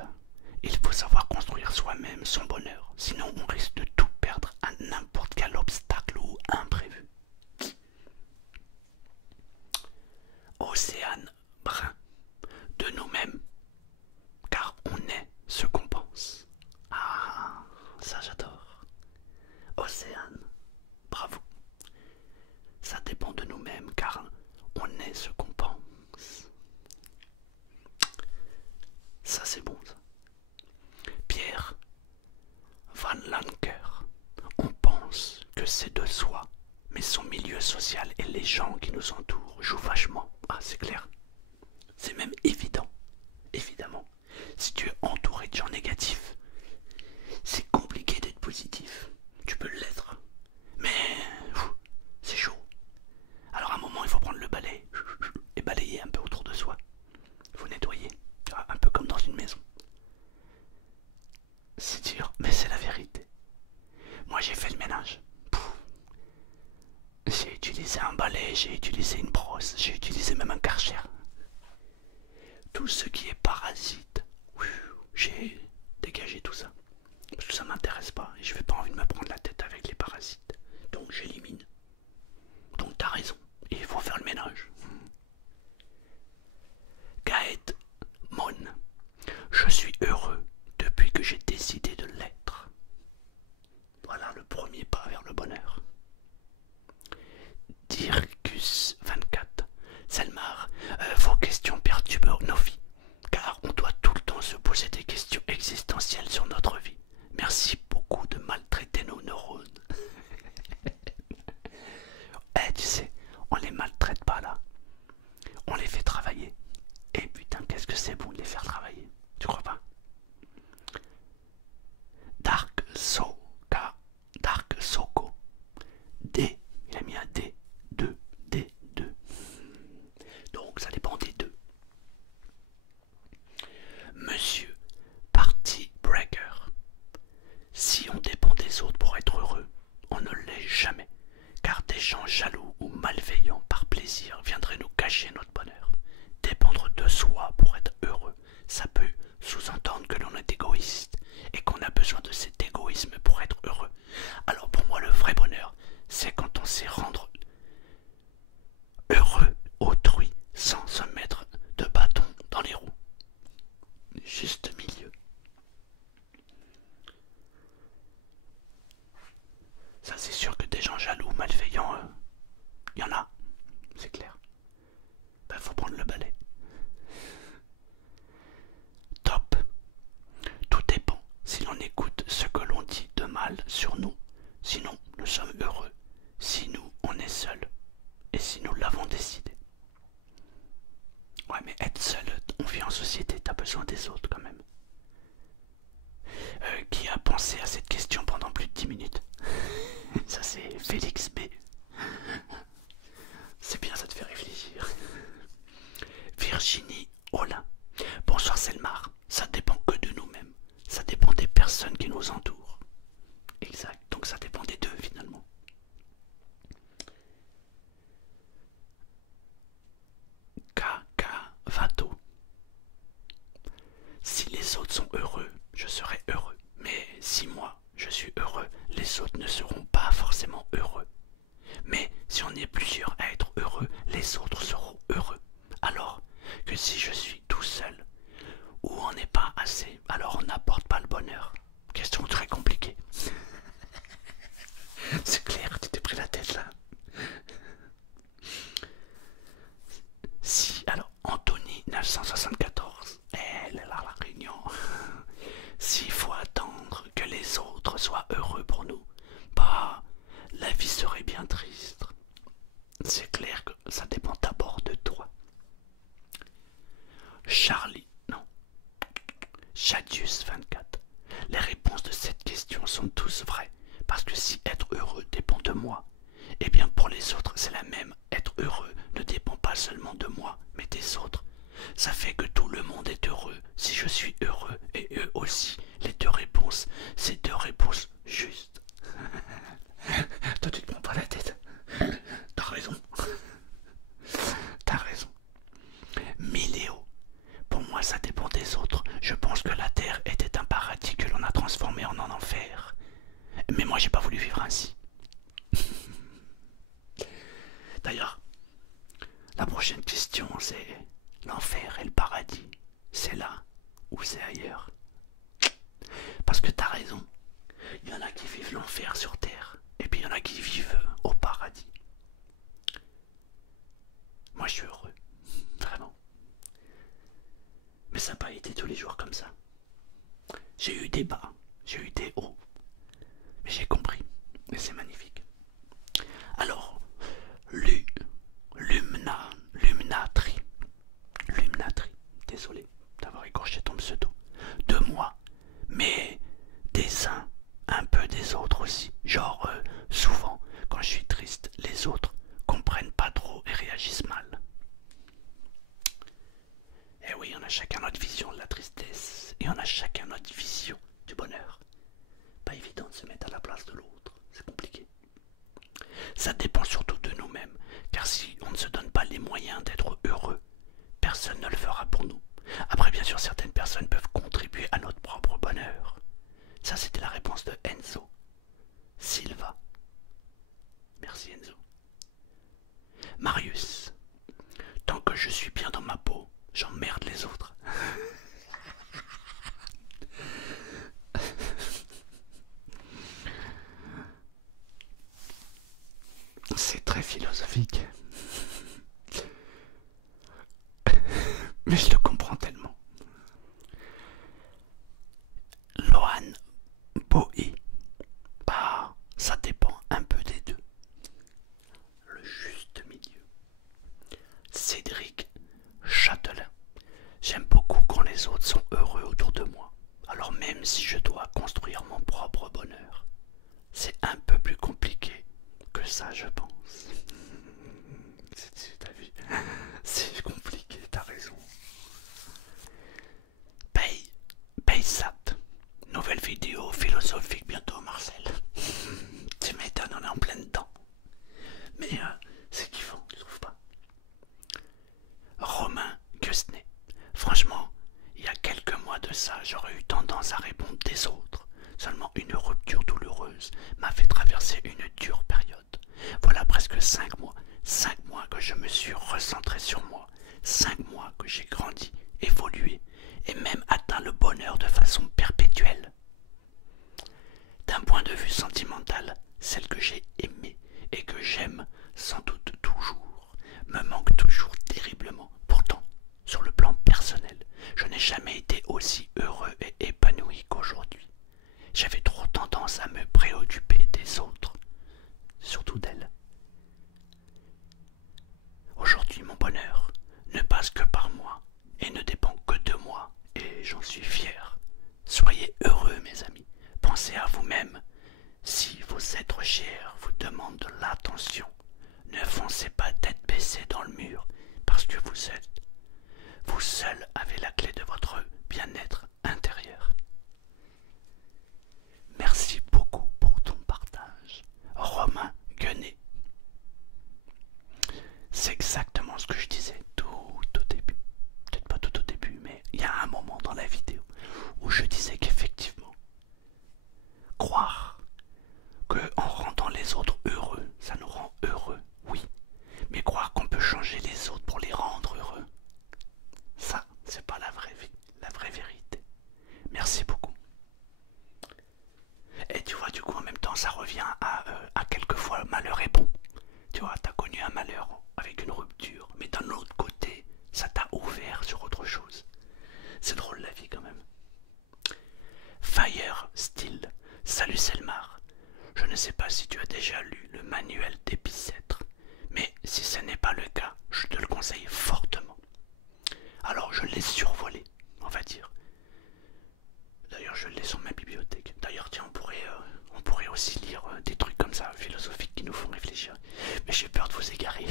Il faut savoir construire soi-même son bonheur. Sinon on risque de tout perdre à n'importe quel obstacle ou imprévu. Océane Brun. De nous-mêmes. Car on est ce qu'on pense. Ah, ça j'adore. Océane. Bravo. Ça dépend de nous-mêmes car on est ce qu'on pense. Ça c'est bon ça. Pierre Van Lanker. On pense que c'est de soi, mais son milieu social et les gens qui nous entourent jouent vachement. Ah c'est clair. C'est même évident. Évidemment. Si tu es entouré de gens négatifs, c'est compliqué d'être positif. Tu peux l'être. Mais c'est chaud. Alors à un moment il faut prendre le balai et balayer un peu autour de soi. Il faut nettoyer. Un peu comme dans une maison. C'est dur, mais c'est la vérité. Moi j'ai fait le ménage. J'ai utilisé un balai, j'ai utilisé une brosse, j'ai utilisé même un karcher. Tout ce qui est parasite, j'ai dégagé tout ça. Parce que ça m'intéresse pas et je n'ai pas envie de me prendre la tête avec les parasites. Donc j'élimine. Donc t'as raison, il faut faire le ménage. Gaët Mon. Je suis heureux depuis que j'ai décidé de l'être. Voilà le premier pas vers le bonheur. Dircus 24. Selmar, vos questions perturbent nos vies, car on doit tout le temps se poser des questions existentielles sur notre vie. Merci beaucoup de maltraiter nos neurones. Tu sais, on les maltraite pas là. On les fait travailler. Et putain, qu'est-ce que c'est bon de les faire travailler. Tu crois pas? Dark Soko. D. Il a mis un D. 2. D. 2. Donc ça dépend des deux. Monsieur Party Breaker. Si on dépend des autres pour être heureux, on ne l'est jamais. Car des gens jaloux ou malveillants par plaisir viendraient nous cacher notre bonheur. Dépendre de soi pour être heureux, ça peut sous-entendre que l'on est égoïste et qu'on a besoin de cet égoïsme pour être heureux. Alors pour moi le vrai bonheur, c'est quand on sait rendre heureux autrui sans se mettre de bâton dans les roues. Juste milieu. Ça c'est sûr que des gens jaloux, malveillants, y en a, c'est clair. Ben faut prendre le balai. Top. Tout dépend si l'on écoute ce que l'on dit de mal sur nous. Sinon, nous sommes heureux. Si nous, on est seul. Et si nous l'avons décidé. Ouais, mais être seul, on vit en société, t'as besoin des autres quand même. Qui a pensé à cette question pendant plus de 10 minutes? Ça c'est Félix B. C'est bien, ça te fait réfléchir. Virginie Olin. Bonsoir Selmar. Ça dépend que de nous-mêmes. Ça dépend des personnes qui nous entourent. Exact. Donc ça dépend des deux finalement. Kakavato. Si les autres sont heureux, je serai heureux. Mais si moi, je suis heureux, les autres ne seront pas forcément heureux. Mais si on est plusieurs à être heureux, les autres seront heureux. Alors que si je suis tout seul, ou on n'est pas assez, alors on n'apporte pas le bonheur. Question très compliquée. C'est clair, tu t'es pris la tête là. Si, alors, Anthony 974. Elle est là, la réunion. Shadius24. Les réponses de cette question sont tous vraies, parce que si être heureux dépend de moi, eh bien pour les autres c'est la même. Être heureux ne dépend pas seulement de moi, mais des autres. Ça fait que tout le monde est heureux si je suis heureux, et eux aussi. Les deux réponses, c'est deux réponses justes. Toi tu te prends pas la tête. T'as raison. T'as raison. Miléo. Pour moi ça dépend des autres. Je pense que la terre était un paradis que l'on a transformé en un enfer. Mais moi j'ai pas voulu vivre ainsi. D'ailleurs, la prochaine question c'est l'enfer et le paradis. C'est là ou c'est ailleurs? Parce que t'as raison. Il y en a qui vivent l'enfer sur terre. Et puis il y en a qui vivent au paradis. Moi je suis heureux. Vraiment. Mais ça n'a pas été tous les jours comme ça. J'ai eu des bas, j'ai eu des hauts. Mais j'ai compris. Et c'est magnifique. Alors, Lumnatri. Lumnatri. Désolé d'avoir écorché ton pseudo. De moi. Mais des uns, un peu des autres aussi. Genre, souvent, quand je suis triste, les autres comprennent pas trop et réagissent mal. Et oui, on a chacun notre vision de la tristesse. Et on a chacun notre vision du bonheur. Pas évident de se mettre à la place de l'autre. C'est compliqué. Ça dépend surtout de nous-mêmes. Car si on ne se donne pas les moyens d'être heureux, personne ne le fera pour nous. Après, bien sûr, certaines personnes peuvent contribuer à notre propre bonheur. Ça, c'était la réponse de Enzo Silva. Merci Enzo. Marius. Tant que je suis bien dans ma peau, j'emmerde les autres. C'est très philosophique. Mais je le comprends tellement. Lohan Boé. Bah, ça dépend un peu des deux. Le juste milieu. Cédric Châtelain. J'aime beaucoup quand les autres sont heureux autour de moi. Alors même si je dois construire mon propre bonheur, c'est un peu plus compliqué que ça, je pense. T'as vu? C'est compliqué, t'as raison. Paysat. Nouvelle vidéo philosophique bientôt, Marcel. Tu m'étonnes, on est en plein dedans. Mais c'est kiffant, tu trouves pas? Romain Gusney. Franchement, il y a quelques mois de ça, j'aurais eu tendance à répondre des autres. Seulement une rupture douloureuse m'a fait traverser une dure période. Voilà presque 5 mois. 5 mois que je me suis recentré sur moi. 5 mois que j'ai grandi, évolué et même atteint le bonheur de façon perpétuelle. D'un point de vue sentimental, celle que j'ai aimée et que j'aime sans doute toujours me manque toujours terriblement. Pourtant, sur le plan personnel, je n'ai jamais été aussi heureux et épanoui qu'aujourd'hui. J'avais trop tendance à me préoccuper des autres, surtout d'elle. Aujourd'hui, mon bonheur ne passe que par moi et ne dépend que de moi, et j'en suis fier. Soyez heureux, mes amis. Pensez à vous-même. Si vos êtres chers vous demandent de l'attention, ne foncez pas tête baissée dans le mur, parce que vous seul avez la clé de votre bien-être intérieur. Merci beaucoup pour ton partage, Romain Guenet. C'est exactement ce que je disais tout au début. Peut-être pas tout au début, mais il y a un moment dans la vidéo où je disais qu'effectivement, croire qu'en rendant les autres heureux, ça nous rend heureux, oui. Mais croire qu'on peut changer les autres pour les rendre heureux, ça, c'est pas la vraie vie, la vraie vérité. philosophiques qui nous font réfléchir. Mais j'ai peur de vous égarer.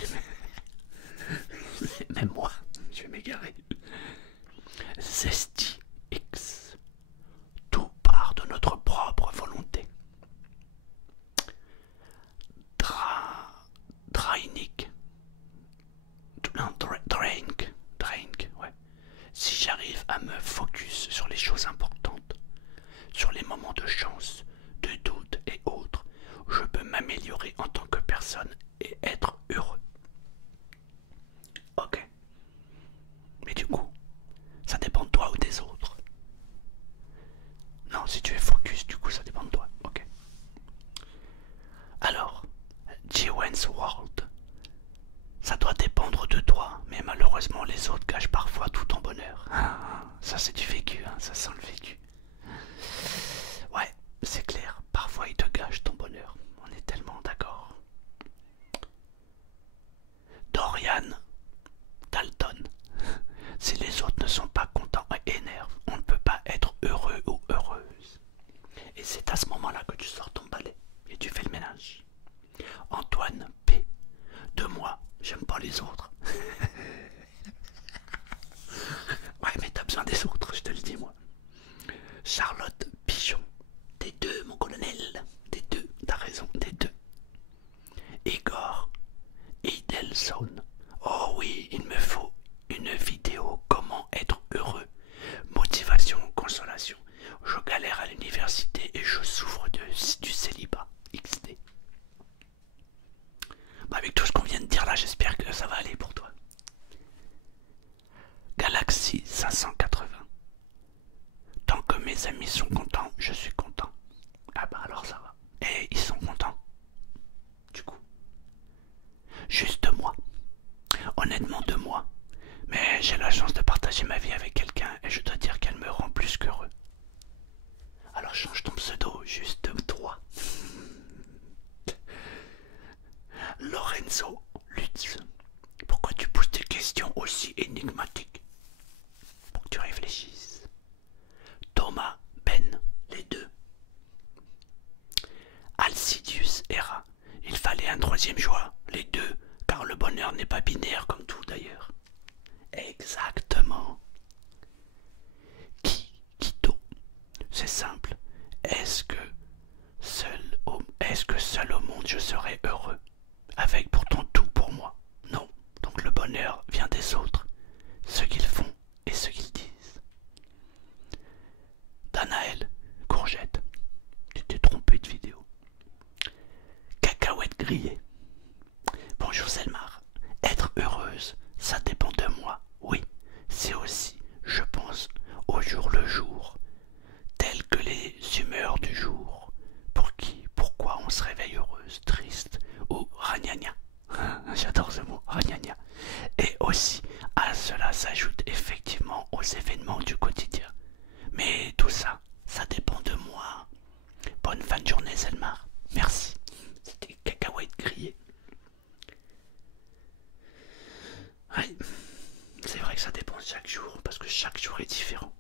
Même moi, je vais m'égarer. Zesty X. Tout part de notre propre volonté. Drainik. Non, Drink, ouais. Si j'arrive à me focus sur les choses importantes, sur les moments de chance, de doute et autres, je peux m'améliorer en tant que personne et être heureux. Ok. Mais du coup, ça dépend de toi ou des autres. Non, si tu es focus, du coup, ça dépend de toi. Ok. Alors, G-Wens World. Ça doit dépendre de toi, mais malheureusement les autres gâchent parfois tout ton bonheur. Ah, ça c'est du vécu, hein, ça sent le vécu. Ouais, c'est clair, parfois ils te gâchent ton bonheur. On est tellement d'accord. Dorian Dalton. Si les autres ne sont pas contents et énervent, on ne peut pas être heureux ou heureuse. Et c'est à ce moment-là que tu sors ton balai et tu fais le ménage. Antoine P. De moi, j'aime pas les autres. Ouais, mais t'as besoin des autres, je te le dis moi. Charlotte Pichon. Des deux, mon colonel. Des deux, t'as raison, des deux. Igor Idelson. Oh oui, il me faut une vidéo comment être heureux. Motivation, consolation. Je galère à l'université et je souffre du célibat. XD. Bah avec tout ce qu'on vient de dire là, j'espère que ça va aller pour toi. Galaxy 580. Tant que mes amis sont contents, je suis content. Ah bah alors ça va. Et ils sont contents. Du coup. Juste moi. Honnêtement de moi. Mais j'ai la chance de partager ma vie avec quelqu'un et je dois dire qu'elle me rend plus qu'heureux. Alors change ton pseudo, juste toi. Lorenzo Lutz. Pourquoi tu poses des questions aussi énigmatiques? Pour que tu réfléchisses. Thomas Ben, les deux. Alcidius Hera. Il fallait un troisième choix, les deux, car le bonheur n'est pas binaire comme tout d'ailleurs. Exactement. Quito. C'est simple. Est-ce que seul au monde je serai heureux, avec pourtant tout pour moi? Non. Donc le bonheur vient des autres, ce qu'ils font et ce qu'ils disent. Danaël, courgette. Tu t'es trompé de vidéo. Cacahuète grillée. Bonjour Selmar. Être heureuse, ça dépend de moi. Oui, c'est aussi, je pense, au jour le jour, telles que les humeurs du jour. Pourquoi on se réveille heureuse, triste ou ragnagna. J'adore ce mot, ragnagna. Et aussi, à cela s'ajoute effectivement aux événements du quotidien. Mais tout ça, ça dépend de moi. Bonne fin de journée Selmar. Merci. C'était cacahuète grillée. Ouais, c'est vrai que ça dépend de chaque jour, parce que chaque jour est différent.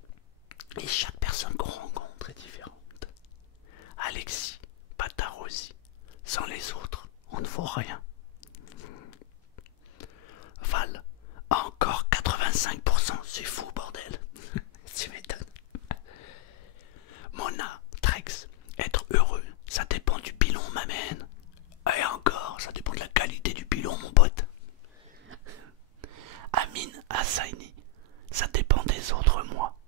Et chaque personne qu'on rencontre est différente. Alexis, Patarosi, sans les autres, on ne vaut rien. Val, encore 85%, c'est fou bordel. Tu m'étonnes. Mona, Trex, être heureux, ça dépend du pilon m'amène. Et encore, ça dépend de la qualité du pilon mon pote. Amine Assaini, ça dépend des autres moi.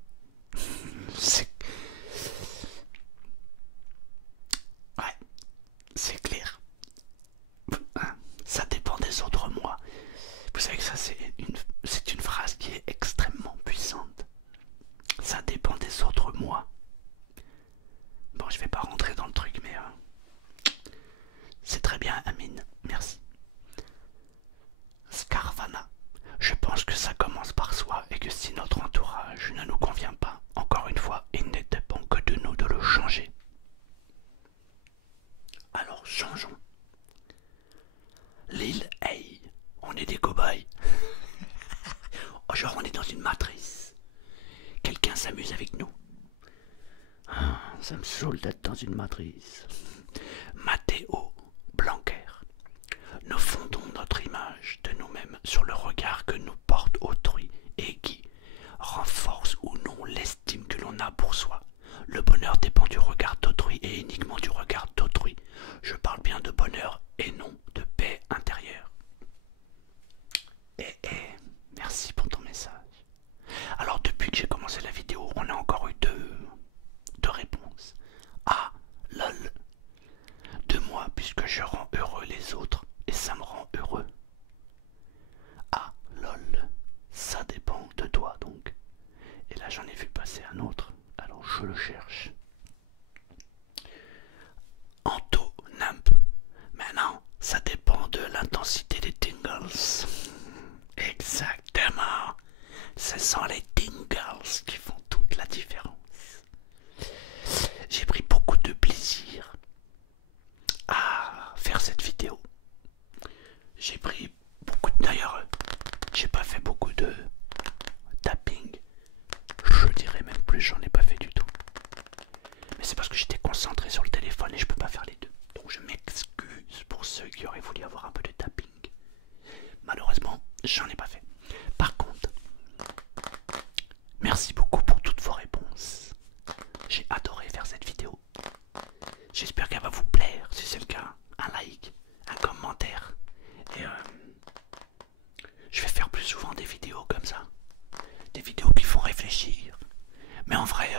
Ouais, c'est clair. Ça dépend des autres moi. Vous savez que ça c'est une phrase qui est extrêmement puissante. Ça dépend des autres moi. Bon, je vais pas rentrer dans le truc, mais c'est très bien, Amine. Merci. Scarvana. Je pense que ça commence par soi et que si notre entourage ne nous convient pas, encore une fois, il ne dépend que de nous de le changer. Alors changeons. Lil Hey, on est des cobayes. Genre on est dans une matrice. Quelqu'un s'amuse avec nous. Ah, ça me saoule d'être dans une matrice. Matteo Le bonheur dépend du regard d'autrui et uniquement du regard d'autrui. Je parle bien de bonheur et non de paix intérieure. Merci pour ton message. Alors depuis que j'ai commencé la vidéo, on a encore eu deux réponses. Ah, lol. De moi puisque je rends heureux les autres et ça me rend heureux. Ah, lol. Ça dépend de toi donc. Et là j'en ai vu passer un autre. Alors je le cherche. Anto Namp. Mais non, ça dépend de l'intensité des tingles. Exactement. Ce sont les tingles qui font toute la différence. J'ai pris beaucoup de plaisir à faire cette vidéo. J'ai pris beaucoup de... D'ailleurs, j'ai pas fait beaucoup de tapping. Je dirais même plus, j'en ai pas fait du tout. Mais c'est parce que j'étais concentré sur le téléphone et je peux pas faire les deux. Donc je m'excuse pour ceux qui auraient voulu avoir un peu de tapping. Malheureusement, j'en ai pas fait. Par contre, merci beaucoup pour toutes vos réponses. J'ai adoré faire cette vidéo. J'espère qu'elle va vous plaire. Si c'est le cas, un like, un commentaire. Et je vais faire plus souvent des vidéos comme ça. Des vidéos qui font réfléchir. Mais en vrai,